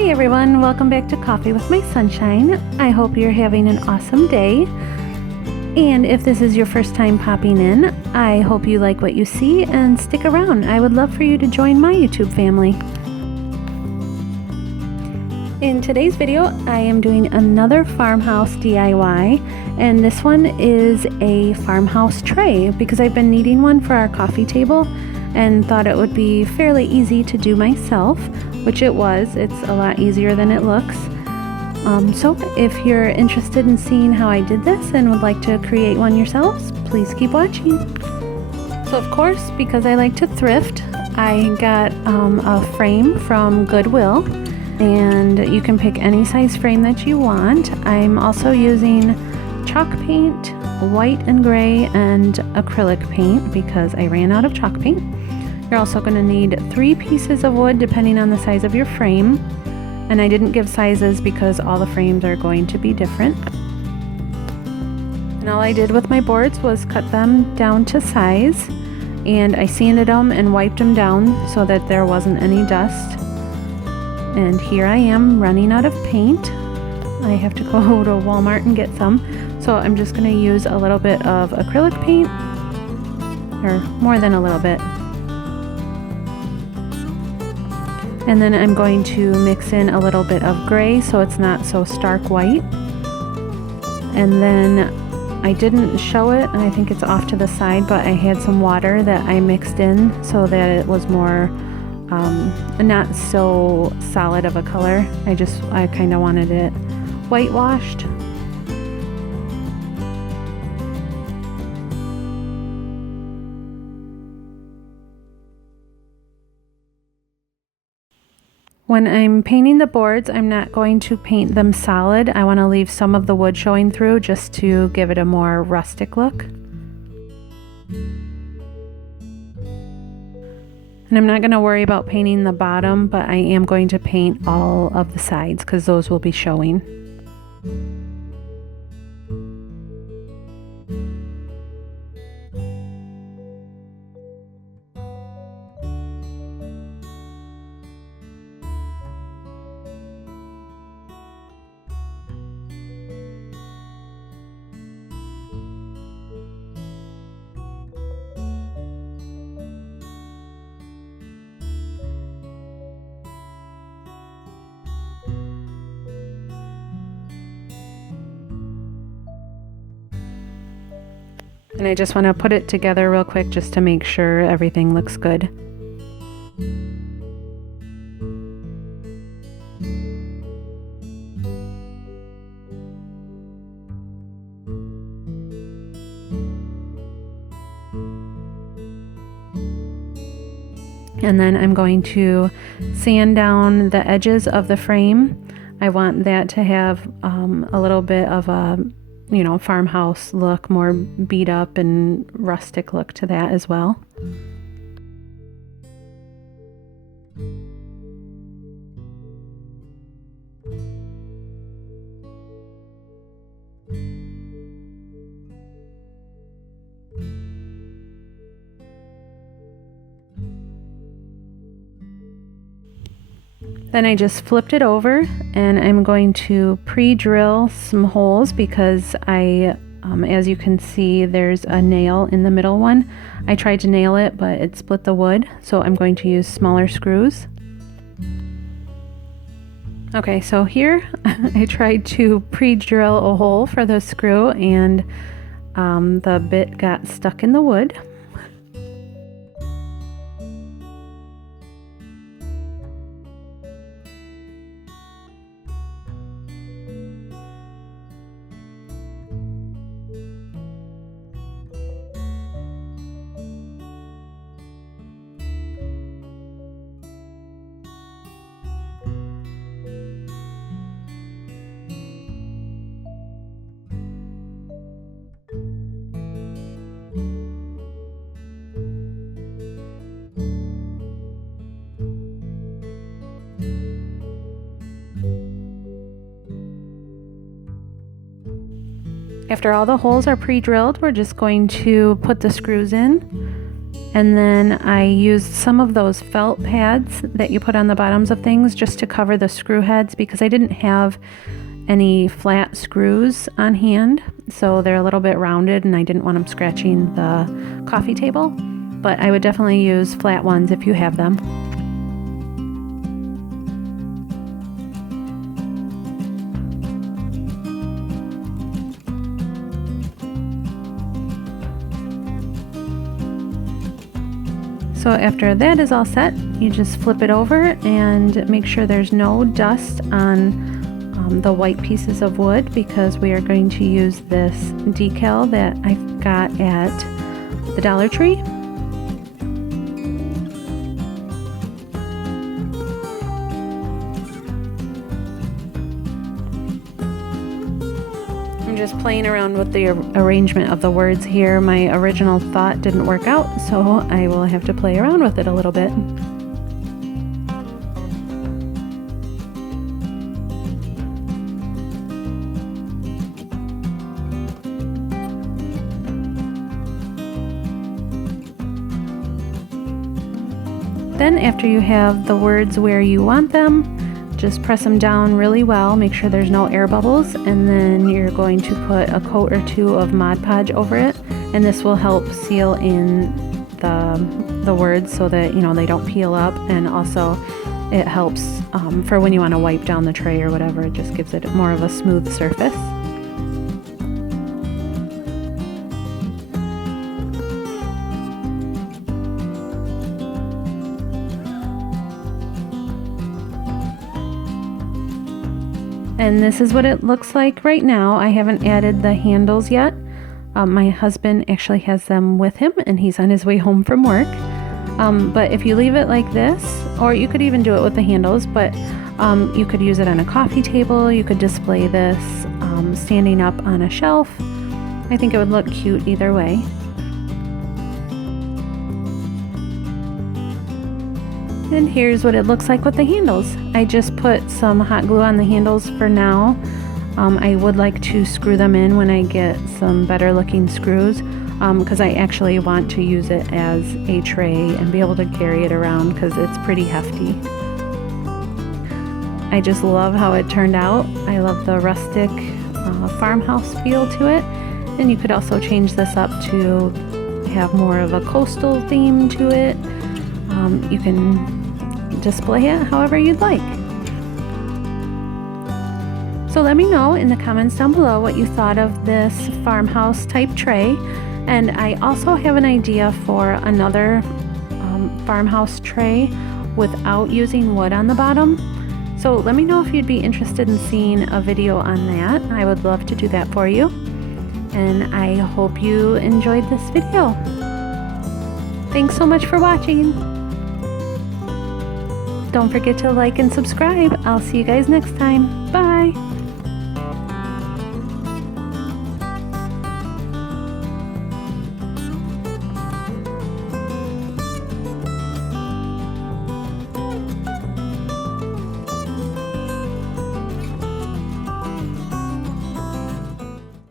Hey everyone, welcome back to Coffee with My Sunshine. I hope you're having an awesome day. And if this is your first time popping in, I hope you like what you see and stick around. I would love for you to join my YouTube family. In today's video, I am doing another farmhouse DIY, and this one is a farmhouse tray because I've been needing one for our coffee table and thought it would be fairly easy to do myself, which it was. It's a lot easier than it looks. So if you're interested in seeing how I did this and would like to create one yourselves, please keep watching. So of course, because I like to thrift, I got a frame from Goodwill, and you can pick any size frame that you want. I'm also using chalk paint, white and gray, and acrylic paint because I ran out of chalk paint. You're also going to need 3 pieces of wood depending on the size of your frame. And I didn't give sizes because all the frames are going to be different. And all I did with my boards was cut them down to size, and I sanded them and wiped them down so that there wasn't any dust. And here I am running out of paint. I have to go to Walmart and get some. So I'm just going to use a little bit of acrylic paint, or more than a little bit. And then I'm going to mix in a little bit of gray so it's not so stark white. And then I didn't show it, and I think it's off to the side, but I had some water that I mixed in so that it was more not so solid of a color. I kind of wanted it whitewashed. When I'm painting the boards, I'm not going to paint them solid. I want to leave some of the wood showing through just to give it a more rustic look. And I'm not going to worry about painting the bottom, but I am going to paint all of the sides because those will be showing. And I just want to put it together real quick just to make sure everything looks good. And then I'm going to sand down the edges of the frame. I want that to have a little bit of a farmhouse look, more beat up and rustic look to that as well. Then I just flipped it over, and I'm going to pre-drill some holes because as you can see, there's a nail in the middle one. I tried to nail it, but it split the wood, so I'm going to use smaller screws. Okay, so here I tried to pre-drill a hole for the screw, and the bit got stuck in the wood. After all the holes are pre-drilled, we're just going to put the screws in. And then I used some of those felt pads that you put on the bottoms of things just to cover the screw heads, because I didn't have any flat screws on hand, so they're a little bit rounded and I didn't want them scratching the coffee table. But I would definitely use flat ones if you have them. So after that is all set, you just flip it over and make sure there's no dust on the white pieces of wood, because we are going to use this decal that I got at the Dollar Tree. I'm just playing around with the arrangement of the words here. My original thought didn't work out, so I will have to play around with it a little bit. Then after you have the words where you want them, just press them down really well, make sure there's no air bubbles, and then you're going to put a coat or two of Mod Podge over it, and this will help seal in the words so that, you know, they don't peel up, and also it helps for when you want to wipe down the tray or whatever. It just gives it more of a smooth surface. And this is what it looks like right now. I haven't added the handles yet. My husband actually has them with him and he's on his way home from work. But if you leave it like this, or you could even do it with the handles, but you could use it on a coffee table. You could display this standing up on a shelf. I think it would look cute either way. And here's what it looks like with the handles. I just put some hot glue on the handles for now. I would like to screw them in when I get some better looking screws, because I actually want to use it as a tray and be able to carry it around because it's pretty hefty. I just love how it turned out. I love the rustic farmhouse feel to it. And you could also change this up to have more of a coastal theme to it. You can display it however you'd like. So let me know in the comments down below what you thought of this farmhouse type tray. And I also have an idea for another farmhouse tray without using wood on the bottom. So let me know if you'd be interested in seeing a video on that. I would love to do that for you. And I hope you enjoyed this video. Thanks so much for watching. Don't forget to like and subscribe. I'll see you guys next time. Bye.